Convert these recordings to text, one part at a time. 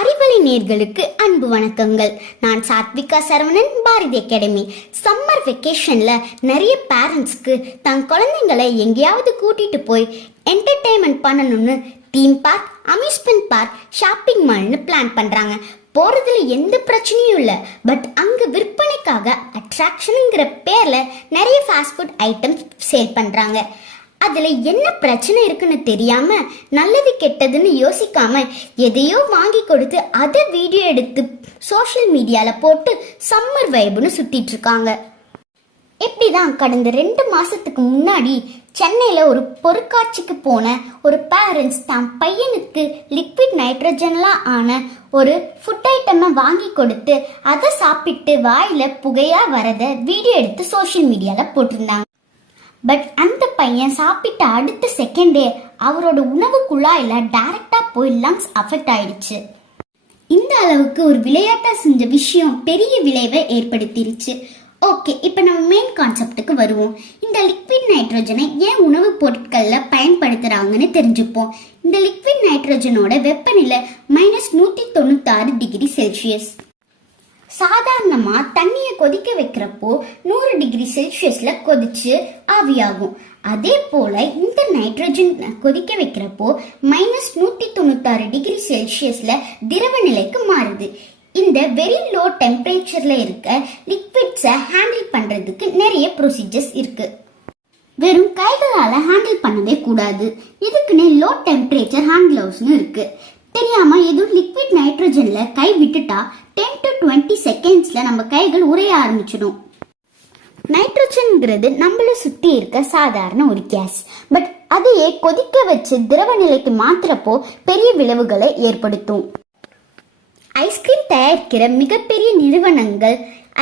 அறிவலை நேர்களுக்கு அன்பு வணக்கங்கள். நான் சாத்விகா சரவணன், பாரதி அகாடமி. சம்மர் வெக்கேஷன்ல நிறைய பேரண்ட்ஸ்க்கு தன் குழந்தைங்களை எங்கேயாவது கூட்டிட்டு போய் என்டர்டைன்மெண்ட் பண்ணணும்னு theme park, amusement park, shopping மால்னு பிளான் பண்றாங்க. போறதுல எந்த பிரச்சனையும் இல்லை. பட் அங்க விற்பனைக்காக அட்ராக்ஷனுங்கிற பேர்ல நிறைய ஃபாஸ்ட் ஃபுட் ஐட்டம்ஸ் சேல் பண்றாங்க. அதுல என்ன பிரச்சனை இருக்குன்னு தெரியாம, நல்லது கெட்டதுன்னு யோசிக்காம எதையோ வாங்கி கொடுத்து அதை வீடியோ எடுத்து சோஷியல் மீடியால போட்டு சம்மர் வைப்னு சுத்திட்டு இருக்காங்க. இப்படிதான் கடந்த 2 மாசத்துக்கு முன்னாடி சென்னையில ஒரு பொருட்காட்சிக்கு போன ஒரு பேரண்ட்ஸ் தான் பையனுக்கு லிக்விட் நைட்ரஜன்லாம் ஆன ஒரு ஃபுட் ஐட்டமை வாங்கி கொடுத்து அதை சாப்பிட்டு வாயில புகையா வரத வீடியோ எடுத்து சோஷியல் மீடியால போட்டிருந்தாங்க. பட் அந்த பையன் சாப்பிட்ட அடுத்த செகண்டே அவரோட உணவு குழாயில டைரக்டா போய் லங்ஸ் அஃபெக்ட் ஆயிடுச்சு. இந்த அளவுக்கு ஒரு விளையாட்டா செஞ்ச விஷயம் பெரிய விளைவை ஏற்படுத்திருச்சு. ஓகே, இப்போ நம்ம மெயின் கான்செப்டுக்கு வருவோம். இந்த லிக்விட் நைட்ரஜனை ஏன் உணவுப் பொருட்கள்ல பயன்படுத்துறாங்கன்னு தெரிஞ்சுப்போம். இந்த லிக்விட் நைட்ரஜனோட வெப்பநிலை -196 டிகிரி செல்சியஸ். சாதாரணமா தண்ணியை கொதிக்க வைக்கிறப்போ 100 டிகிரி செல்சியஸ்ல கொதிச்சு ஆவியாகும். அதே போல இந்த நைட்ரஜன் கொதிக்க வைக்கிறப்போ -196 டிகிரி செல்சியஸ்ல திரவ நிலைக்கு மாறுது. இந்த வெரி லோ டெம்பரேச்சர்ல இருக்க லிக்விட்ஸை ஹேண்டில் பண்றதுக்கு நிறைய ப்ரொசீஜர்ஸ் இருக்கு. வெறும் கைகளால ஹேண்டில் பண்ணவே கூடாது. இதுக்குன்னு லோ டெம்பரேச்சர் ஹேண்ட் கிளவுஸ்னு இருக்கு. தெரியாம எதுவும் லிக்விட் நைட்ரஜன்ல கை விட்டுட்டா 10 to 20 செகண்ட்ஸ்ல நம்ம கைகள் உறைய ஆரம்பிச்சிடும். நைட்ரஜன்ங்கிறது நம்மள சுத்தி இருக்க சாதாரண ஒரு கேஸ். பட் அதையே கொதிக்க வச்சு திரவ நிலைக்கு மாத்துறப்போ பெரிய விளைவுகளை ஏற்படுத்தும். ஐஸ்கிரீம் தயாரிக்கிற மிகப்பெரிய நிறுவனங்கள்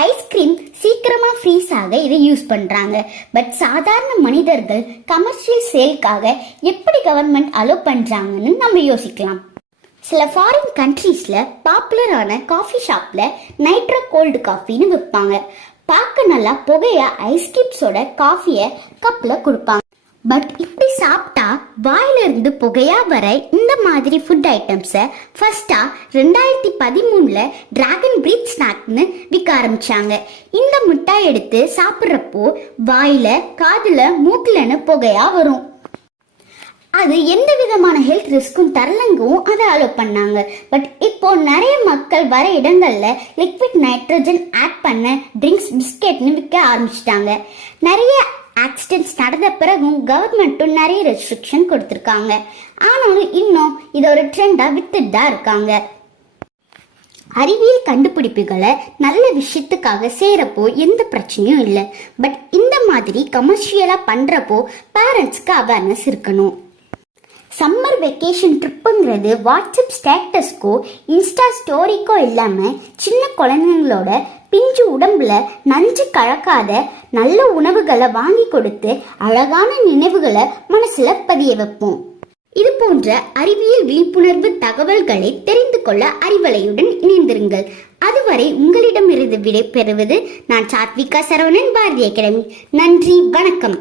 ஐஸ்கிரீம் சீக்கிரமா ஃப்ரீஸ் ஆக இதை யூஸ் பண்றாங்க. பட் சாதாரண மனிதர்கள் கமர்ஷியல் சேல்காக எப்படி கவர்மெண்ட் அலோ பண்றாங்கன்னு நம்ம யோசிக்கலாம். சில ஃபாரின் கண்ட்ரீஸ்ல பாப்புலரான காஃபி ஷாப்ல நைட்ரோ கோல்டு காஃபின்னு விற்பாங்க. பார்க்க நல்லா புகையா ஐஸ் கியூப்ஸோட காஃபியை கப்ல கொடுப்பாங்க. பட் இப்படி சாப்பிட்டா வாயில இருந்து புகையா வர இந்த மாதிரி ஃபுட் ஐட்டம்ஸை ஃபர்ஸ்டா 2013ல டிராகன் பிரீத் ஸ்நாக்னு விற்க ஆரம்பிச்சாங்க. இந்த மிட்டாய் எடுத்து சாப்பிட்றப்போ வாயில, காதுல, மூக்குலன்னு புகையா வரும். அது எந்த விதமான ஹெல்த் ரிஸ்க்கும் தரலங்கவும் அதை அலோ பண்ணாங்க. பட் இப்போ நிறைய மக்கள் வர இடங்கள்ல லிக்விட் நைட்ரஜன் ஆட் பண்ண ட்ரிங்க்ஸ், பிஸ்கெட்னு விற்க ஆரம்பிச்சிட்டாங்க. நிறைய ஆக்சிடென்ட்ஸ் நடந்த பிறகும் கவர்மெண்ட்டும் நிறைய ரெஸ்ட்ரிக்ஷன் கொடுத்துருக்காங்க. ஆனாலும் இன்னும் இதை ஒரு ட்ரெண்டா வித்துட்டு தான் இருக்காங்க. அறிவியல் கண்டுபிடிப்புகளை நல்ல விஷயத்துக்காக செய்யறப்போ எந்த பிரச்சனையும் இல்லை. பட் இந்த மாதிரி கமர்ஷியலா பண்றப்போ பேரண்ட்ஸ்க்கு அவேர்னஸ் இருக்கணும். சம்மர் வெக்கேஷன் ட்ரிப்புங்கிறது வாட்ஸ்அப் ஸ்டேட்டஸ்க்கோ இன்ஸ்டா ஸ்டோரிக்கோ இல்லாம சின்ன குழந்தைங்களோட பிஞ்சு உடம்புல நஞ்சு கலக்காத நல்ல உணவுகளை வாங்கி கொடுத்து அழகான நினைவுகளை மனசுல பதிய வைப்போம். இது போன்ற அறிவியல் விழிப்புணர்வு தகவல்களை தெரிந்து கொள்ள அறிவலையுடன் இணைந்திருங்கள். அதுவரை உங்களிடமிருந்து விடை பெறுவது நான் சாத்விகா சரவணன், பாரதி அகாடமி. நன்றி, வணக்கம்.